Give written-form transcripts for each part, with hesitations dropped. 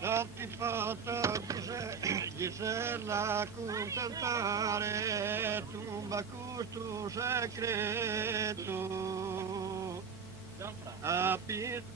non ti posso Gisella contentare, tumba questo segreto a piccolo.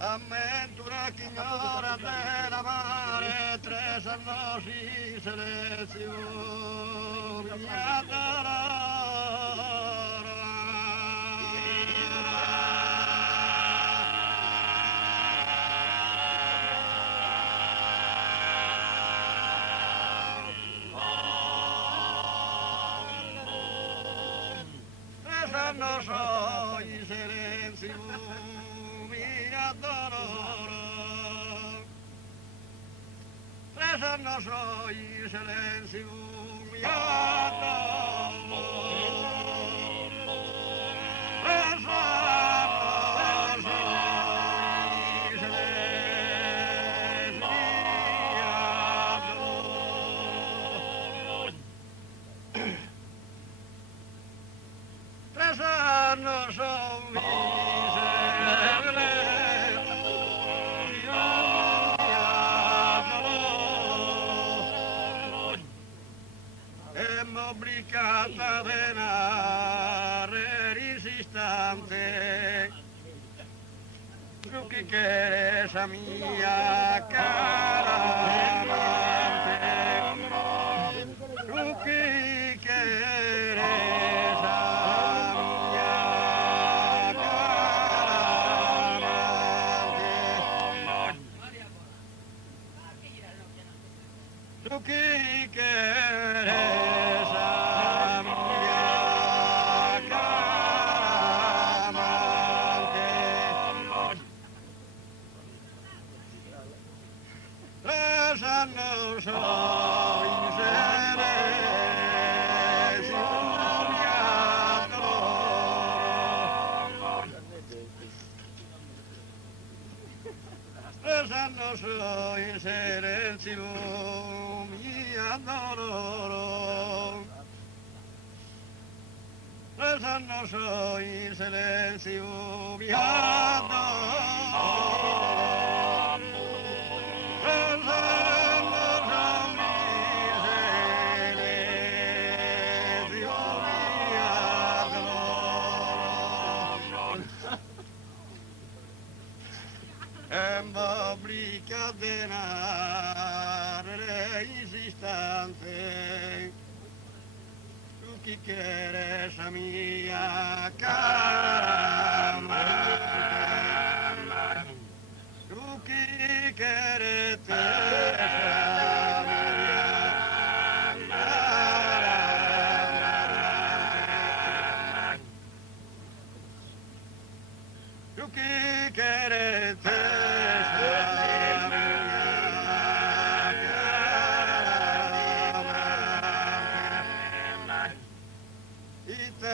Avventura che ignora della mare, tre salnosi selezioni, mi adoro. Tre salnosi selezioni, mi adoro. Esa no soy silencio, mi adoro. Esa no soy silencio, mi adoro. Esa no soy obbligata a venare resistente, tu che eres a mia cara amante, tu che eres a mia cara amante, tu che eres a no soy silencio, mi adoro. Esa no soy silencio, mi adoro. Esa no soy silencio, mi adoro. Obliga de nada insistente, tú que quieres a mía cara amante, tú que quieres a mía cara amante, tú que quieres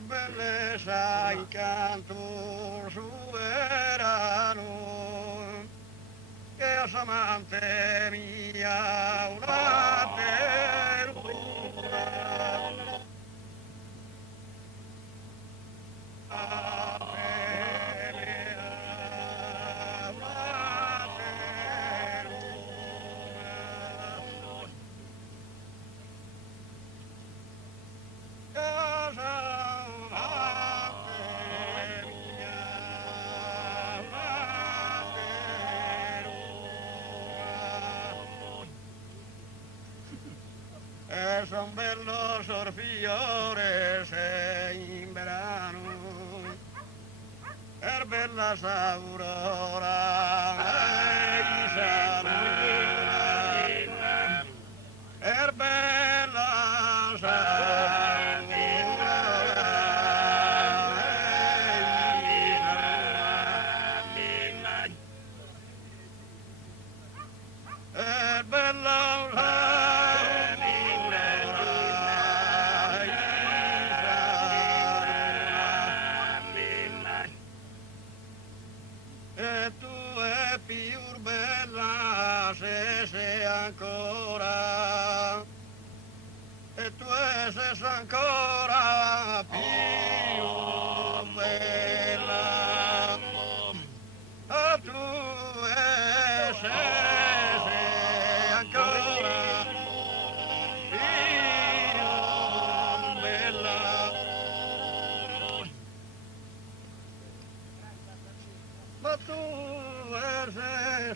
belleza y canto soberano, que es amante mía, una ternura. Son bellos orfiores in verano, bellas auroras y salud, bellas auroras y bellas tu più bella se sei ancora, e tu sei ancora più bella, e tu sei ancora più bella. Ma tu sei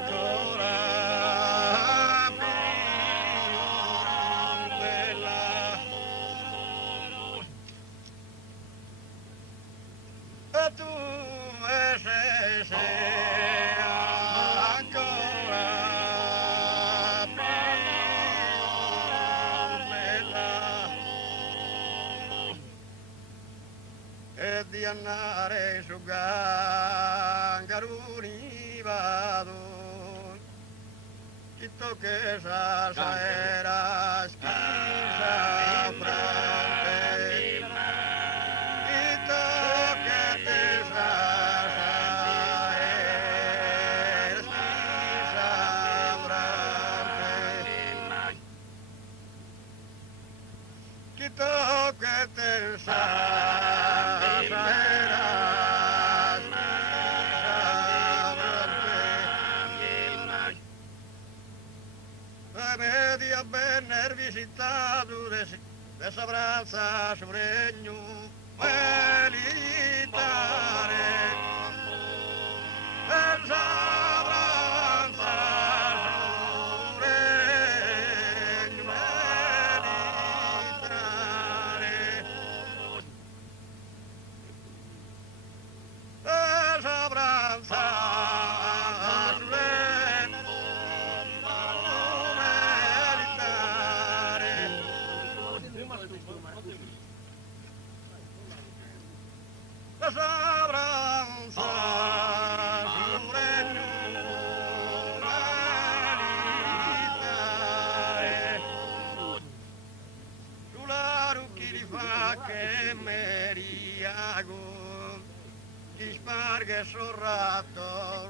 ancora più bella. E tu sei ancora più bella. E di andare su Gangaruni vado, chitto che sa era schisa frante, chitto che te sa era schisa frante, chitto che te sa media ben visitato de sabranza su regno militare, de sabranza su regno militare, de sabranza su regno la sabranza su regno militare, sulla rucchi di fa che meriago, chi sparge sul ratto,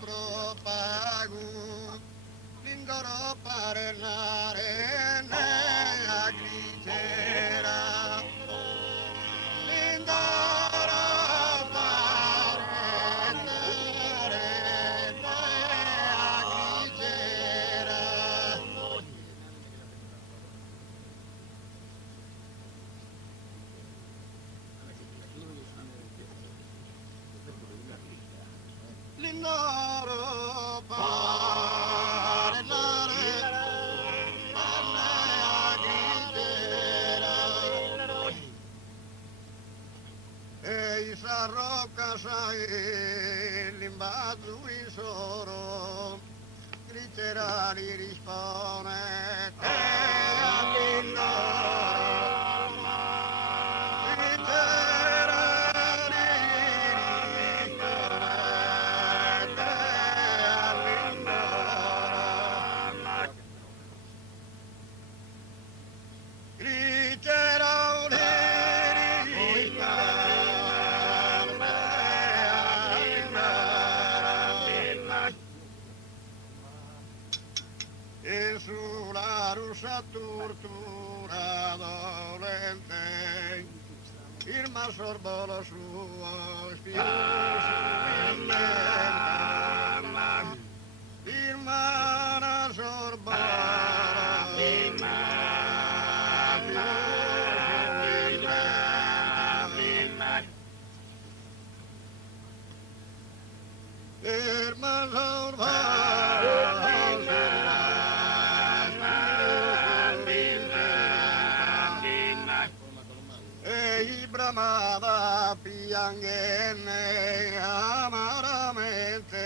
propago l'indoro parlare nella glicera, l'indoro parlare nella glicera. L'indoro parlare nella glicera, e sa rocca sai l'imbazzo in soro, glicera li rispone te all'indoro. E sulla russa tortura dolente il masorbolo suo spirito il mana sorbolo il masorbolo bramava piangene amaramente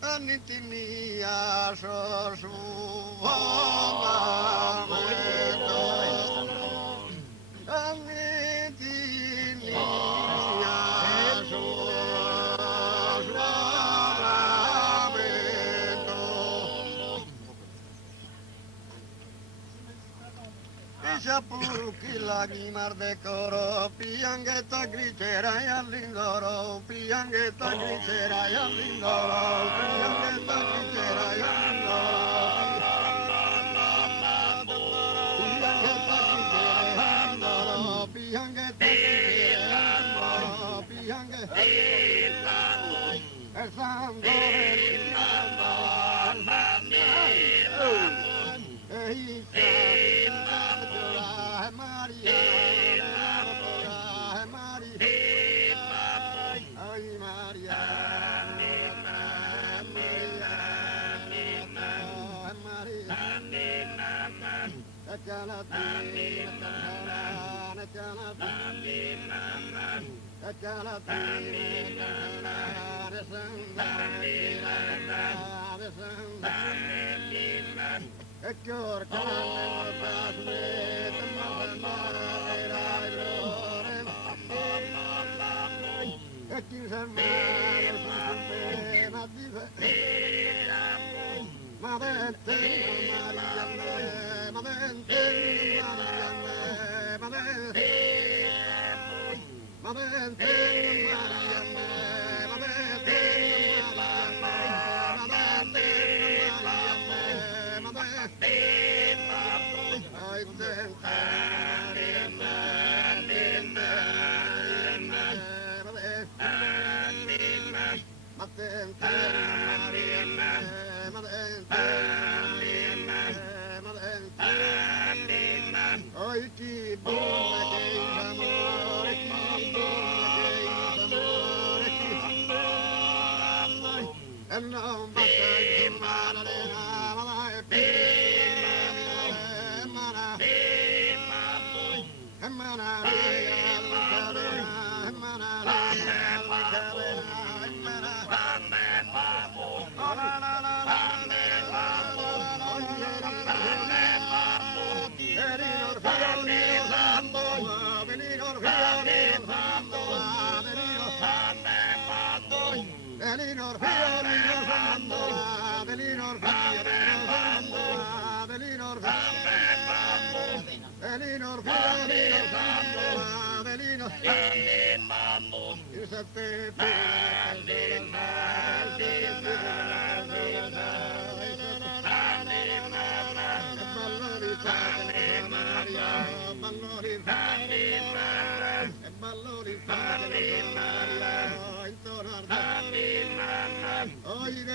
Anitinia sosuonamento Anitinia Purchi lagrimar de coro, piangueta gritera y al lindoro, piangueta gritera y al lindoro, piangueta gritera y al lindoro, piangueta gritera y al lindoro, piangueta gritera y al lindoro, piangueta el santo Oye,